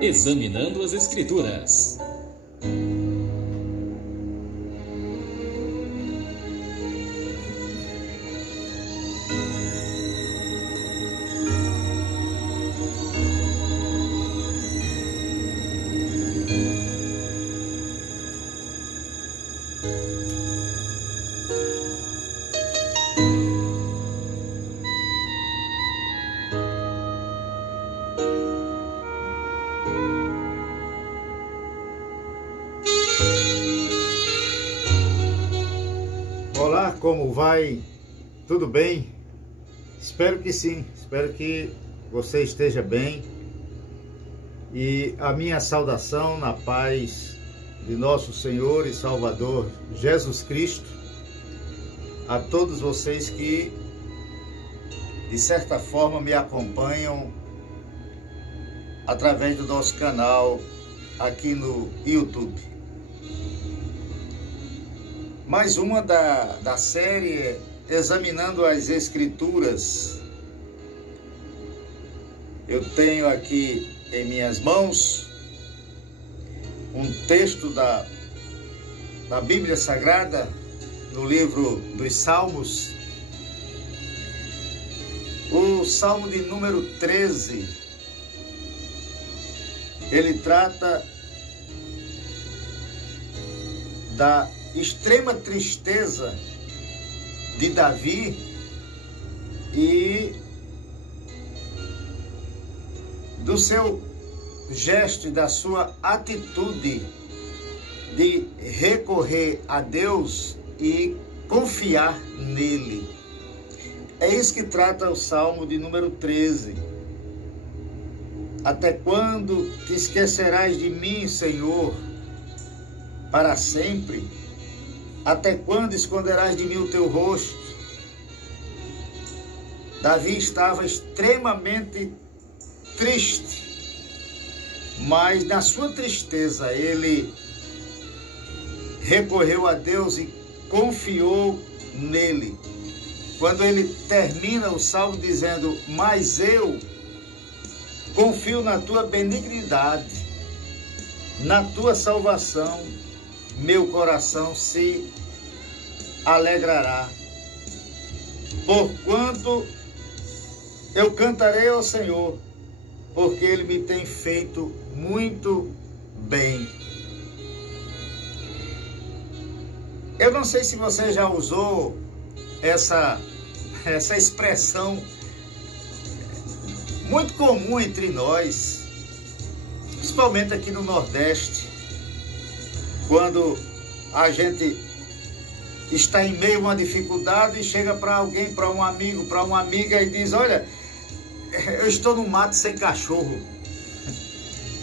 Examinando as Escrituras. Olá, como vai? Tudo bem? Espero que sim, espero que você esteja bem. E a minha saudação na paz de nosso Senhor e Salvador Jesus Cristo a todos vocês que de certa forma me acompanham através do nosso canal aqui no YouTube. Mais uma da série Examinando as Escrituras. Eu tenho aqui em minhas mãos um texto da Bíblia Sagrada, no livro dos Salmos, o Salmo de número 13. Ele trata da extrema tristeza de Davi e do seu gesto e da sua atitude de recorrer a Deus e confiar nele. É isso que trata o Salmo de número 13. Até quando te esquecerás de mim, Senhor, para sempre? Até quando esconderás de mim o teu rosto? Davi estava extremamente triste, mas na sua tristeza ele recorreu a Deus e confiou nele. Quando ele termina o salmo dizendo: mas eu confio na tua benignidade, na tua salvação, meu coração se alegrará. Porquanto eu cantarei ao Senhor, porque Ele me tem feito muito bem. Eu não sei se você já usou essa expressão muito comum entre nós, principalmente aqui no Nordeste, quando a gente está em meio a uma dificuldade e chega para alguém, para um amigo, para uma amiga e diz: olha, eu estou no mato sem cachorro.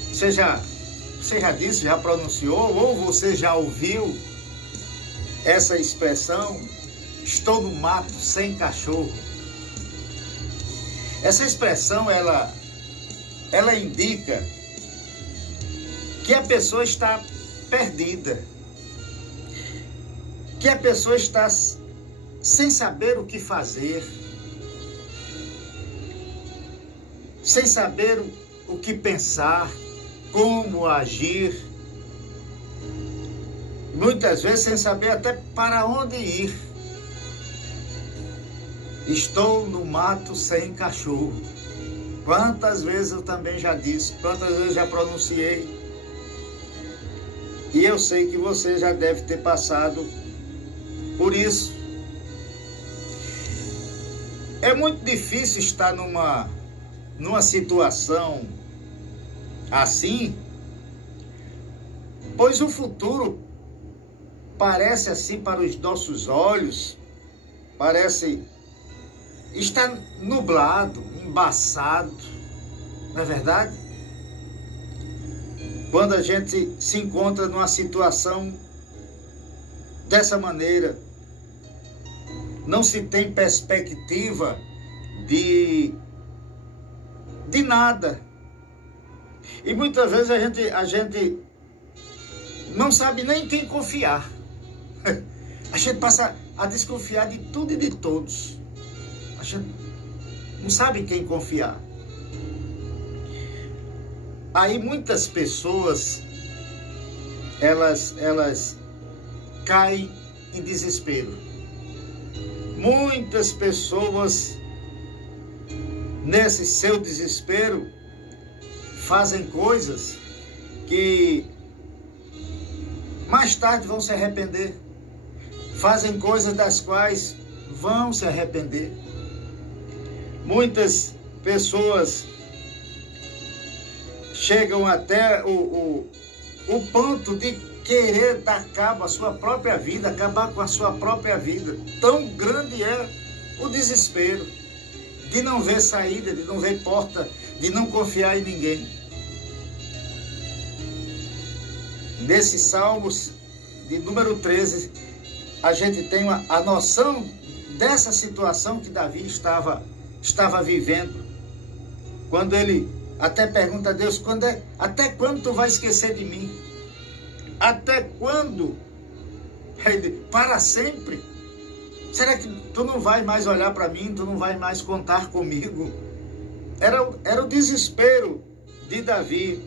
Você já disse, já pronunciou, ou você já ouviu essa expressão? Estou no mato sem cachorro. Essa expressão, ela indica que a pessoa está perdida, que a pessoa está sem saber o que fazer, sem saber o que pensar, como agir, muitas vezes sem saber até para onde ir. Estou no mato sem cachorro. Quantas vezes eu também já disse, quantas vezes já pronunciei. E eu sei que você já deve ter passado por isso. É muito difícil estar numa situação assim, pois o futuro parece assim para os nossos olhos, parece estar nublado, embaçado, não é verdade? Quando a gente se encontra numa situação dessa maneira, não se tem perspectiva de nada. E muitas vezes a gente não sabe nem quem confiar. A gente passa a desconfiar de tudo e de todos. A gente não sabe em quem confiar. Aí muitas pessoas, elas caem em desespero. Muitas pessoas, nesse seu desespero, fazem coisas que mais tarde vão se arrepender. Fazem coisas das quais vão se arrepender. Muitas pessoas chegam até o ponto de querer dar cabo à sua própria vida, acabar com a sua própria vida. Tão grande é o desespero de não ver saída, de não ver porta, de não confiar em ninguém. Nesses Salmos de número 13, a gente tem a noção dessa situação que Davi estava vivendo. Quando ele até pergunta a Deus, até quando tu vai esquecer de mim? Até quando? Para sempre? Será que tu não vai mais olhar para mim? Tu não vai mais contar comigo? Era o desespero de Davi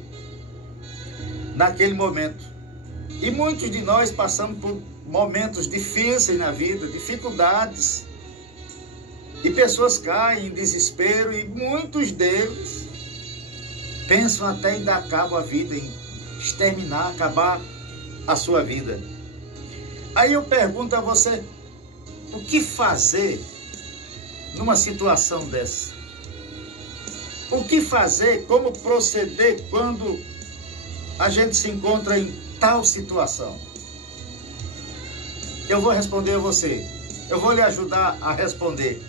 naquele momento. E muitos de nós passamos por momentos difíceis na vida, dificuldades. E pessoas caem em desespero e muitos deles pensam até em dar cabo à vida, em exterminar, acabar a sua vida. Aí eu pergunto a você, o que fazer numa situação dessa? O que fazer, como proceder quando a gente se encontra em tal situação? Eu vou responder a você. Eu vou lhe ajudar a responder.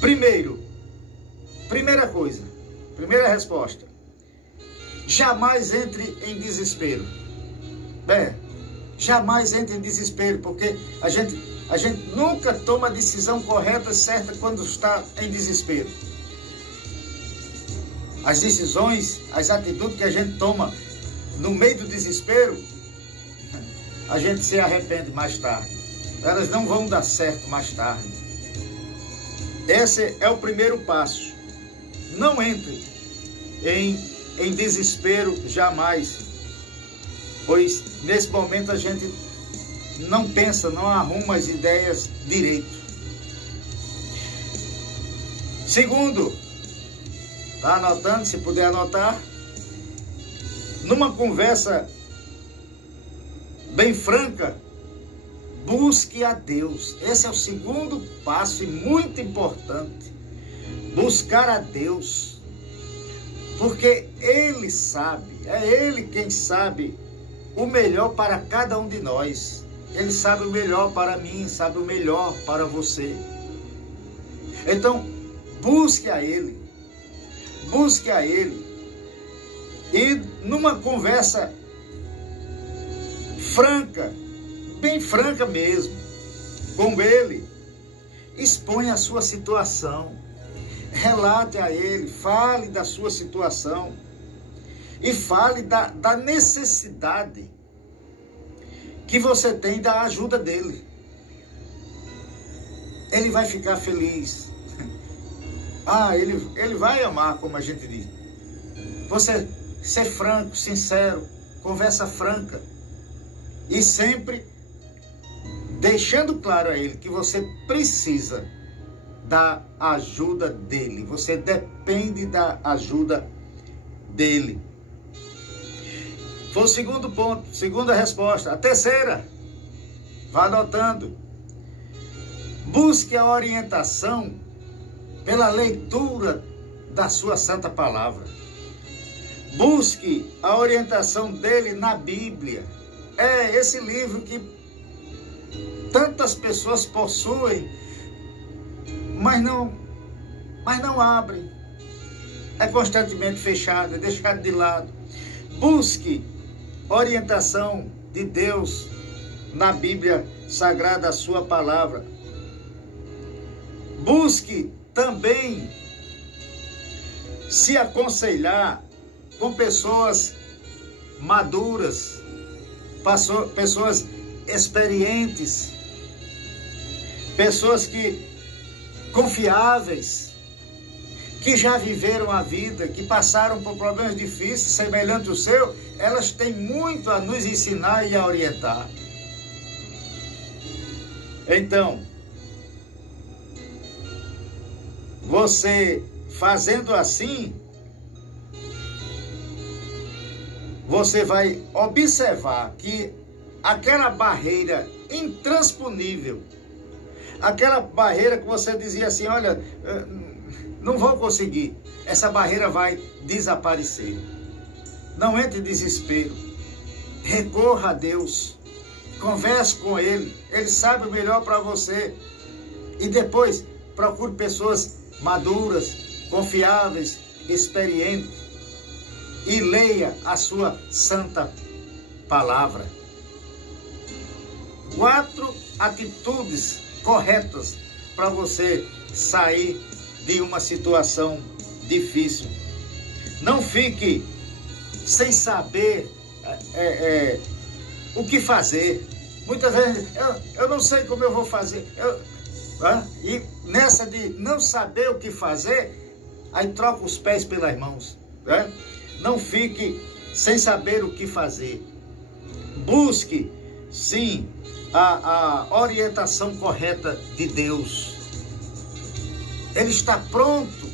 Primeira coisa, primeira resposta. Jamais entre em desespero. Jamais entre em desespero, porque a gente nunca toma a decisão correta, certa, quando está em desespero. As decisões, as atitudes que a gente toma no meio do desespero, a gente se arrepende mais tarde. Elas não vão dar certo mais tarde. Esse é o primeiro passo. Não entre em desespero jamais, pois nesse momento a gente não pensa, não arruma as ideias direito. Segundo, está anotando, se puder anotar, numa conversa bem franca, busque a Deus. Esse é o segundo passo e muito importante. Buscar a Deus. Porque Ele sabe, é Ele quem sabe o melhor para cada um de nós. Ele sabe o melhor para mim, sabe o melhor para você. Então, busque a Ele. Busque a Ele. E numa conversa franca, bem franca mesmo, com Ele, exponha a sua situação. Relate a Ele, fale da sua situação e fale da necessidade que você tem da ajuda dEle. Ele vai ficar feliz. Ele vai amar, como a gente diz. Você ser franco, sincero, conversa franca e sempre deixando claro a Ele que você precisa da ajuda dEle. Você depende da ajuda dEle. Foi o segundo ponto, segunda resposta. A terceira, vá anotando. Busque a orientação pela leitura da sua santa palavra. Busque a orientação dEle na Bíblia. É esse livro que tantas pessoas possuem, mas não abrem. É constantemente fechado, é deixado de lado. Busque orientação de Deus na Bíblia Sagrada, a sua palavra. Busque também se aconselhar com pessoas maduras, pessoas experientes, pessoas confiáveis, que já viveram a vida, que passaram por problemas difíceis, semelhantes ao seu, elas têm muito a nos ensinar e a orientar. Então, você fazendo assim, você vai observar que aquela barreira intransponível, aquela barreira que você dizia assim, olha, não vou conseguir, essa barreira vai desaparecer. Não entre em desespero, recorra a Deus, converse com Ele, Ele sabe o melhor para você. E depois, procure pessoas maduras, confiáveis, experientes, e leia a sua santa palavra. 4 atitudes corretas para você sair de uma situação difícil. Não fique sem saber o que fazer. Muitas vezes, eu não sei como eu vou fazer. E nessa de não saber o que fazer, aí troca os pés pelas mãos. Não fique sem saber o que fazer. Busque, sim, a orientação correta de Deus. Ele está pronto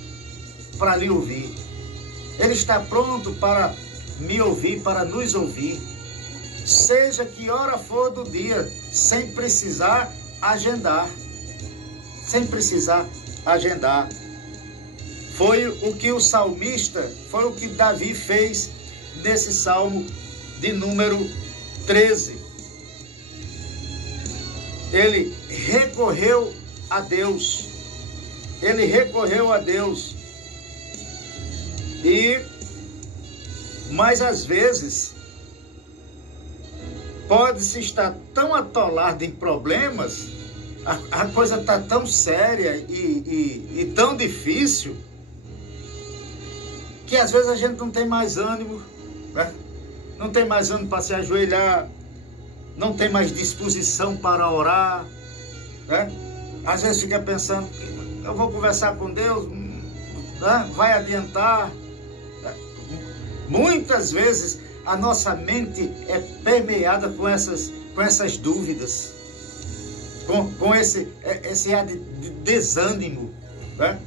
para lhe ouvir. Ele está pronto para me ouvir, para nos ouvir. Seja que hora for do dia, sem precisar agendar. Sem precisar agendar. Foi o que o salmista, foi o que Davi fez nesse salmo de número 13. Ele recorreu a Deus. Ele recorreu a Deus. Mas às vezes pode-se estar tão atolado em problemas, a coisa está tão séria e tão difícil, que às vezes a gente não tem mais ânimo, né? Não tem mais ânimo para se ajoelhar, não tem mais disposição para orar, né? Às vezes fica pensando, eu vou conversar com Deus, né? Vai adiantar. Muitas vezes a nossa mente é permeada com essas dúvidas, com esse ar de desânimo, né?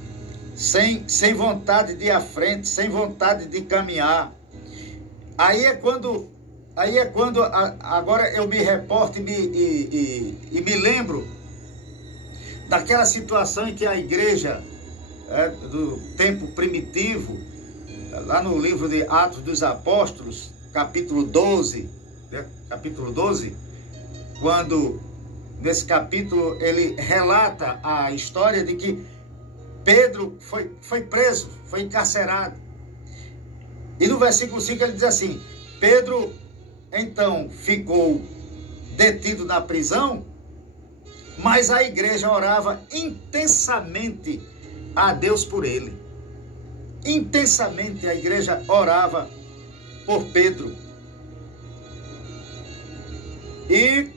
Sem vontade de ir à frente, sem vontade de caminhar. Aí é quando agora eu me reporto e me lembro daquela situação em que a igreja do tempo primitivo, lá no livro de Atos dos Apóstolos, capítulo 12, né? Capítulo 12, quando nesse capítulo ele relata a história de que Pedro foi preso, foi encarcerado. E no versículo 5 ele diz assim, Pedro então ficou detido na prisão, mas a igreja orava intensamente a Deus por ele. Intensamente a igreja orava por Pedro. E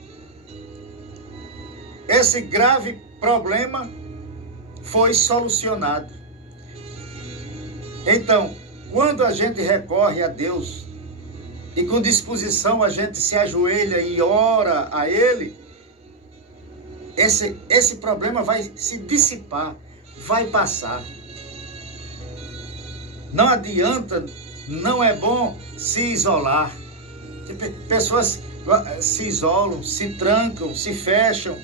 esse grave problema foi solucionado. Então, quando a gente recorre a Deus e com disposição a gente se ajoelha e ora a Ele, esse problema vai se dissipar, vai passar. Não adianta, não é bom se isolar. Pessoas se isolam, se trancam, se fecham.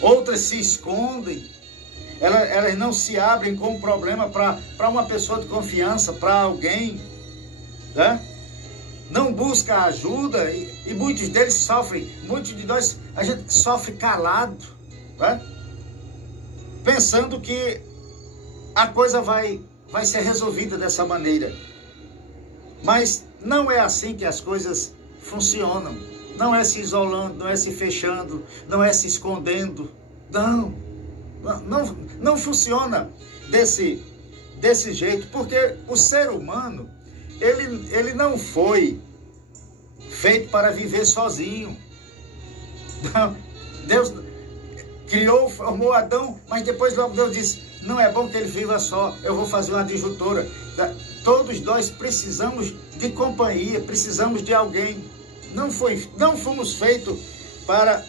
Outras se escondem. Elas não se abrem com o problema para uma pessoa de confiança, para alguém, né? Não busca ajuda e muitos deles sofrem. Muitos de nós, a gente sofre calado, né? Pensando que a coisa vai ser resolvida dessa maneira. Mas não é assim que as coisas funcionam. Não é se isolando, não é se fechando, não é se escondendo. Não funciona desse jeito, porque o ser humano, ele não foi feito para viver sozinho. Não, Deus criou, formou Adão, mas depois logo Deus disse, não é bom que ele viva só, eu vou fazer uma adjutora. Todos nós precisamos de companhia, precisamos de alguém. Não fomos feitos para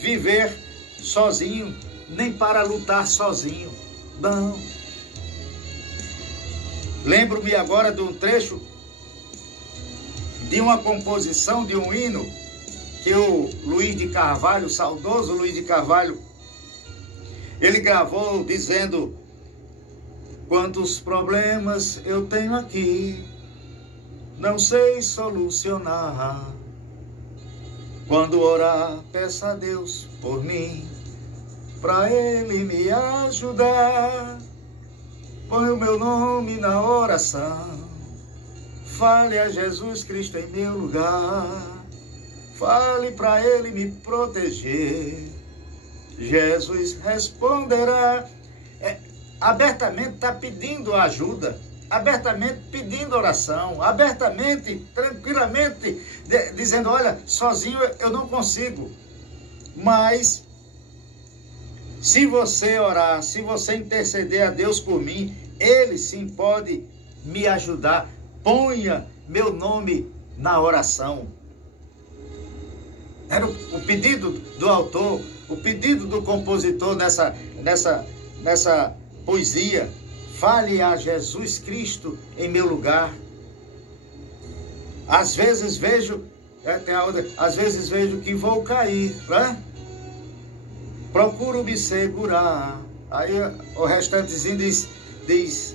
viver sozinho, nem para lutar sozinho. Não. Lembro-me agora de um trecho de uma composição, de um hino, que o Luiz de Carvalho, o saudoso Luiz de Carvalho, ele gravou dizendo: quantos problemas eu tenho aqui, não sei solucionar. Quando orar, peça a Deus por mim, para Ele me ajudar. Põe o meu nome na oração, fale a Jesus Cristo em meu lugar. Fale para Ele me proteger, Jesus responderá. Abertamente está pedindo ajuda, abertamente pedindo oração, abertamente, tranquilamente, dizendo: olha, sozinho eu não consigo. Mas, se você orar, se você interceder a Deus por mim, Ele sim pode me ajudar. Ponha meu nome na oração. Era o pedido do autor, o pedido do compositor nessa poesia. Fale a Jesus Cristo em meu lugar. Às vezes vejo, às vezes vejo que vou cair, né? Procuro me segurar. Aí o restantezinho diz: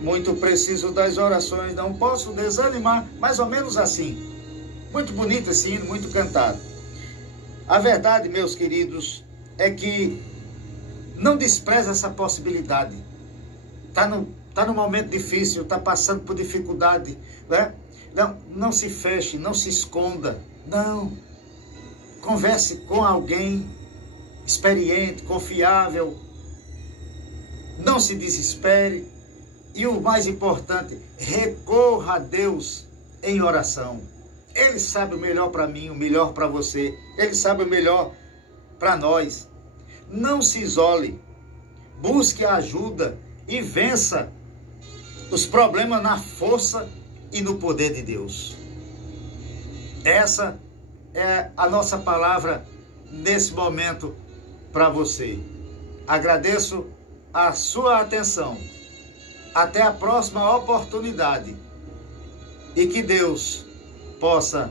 muito preciso das orações, não posso desanimar. Mais ou menos assim. Muito bonito esse hino, muito cantado. A verdade, meus queridos, é que não despreze essa possibilidade. Está num momento difícil, está passando por dificuldade, né? Não se feche, não se esconda. Não. Converse com alguém experiente, confiável. Não se desespere. E o mais importante, recorra a Deus em oração. Ele sabe o melhor para mim, o melhor para você. Ele sabe o melhor para nós. Não se isole. Busque ajuda e vença os problemas na força e no poder de Deus. Essa é a nossa palavra nesse momento para você. Agradeço a sua atenção. Até a próxima oportunidade. E que Deus possa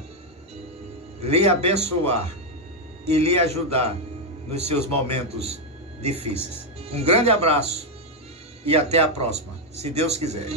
lhe abençoar e lhe ajudar nos seus momentos difíceis. Um grande abraço e até a próxima, se Deus quiser.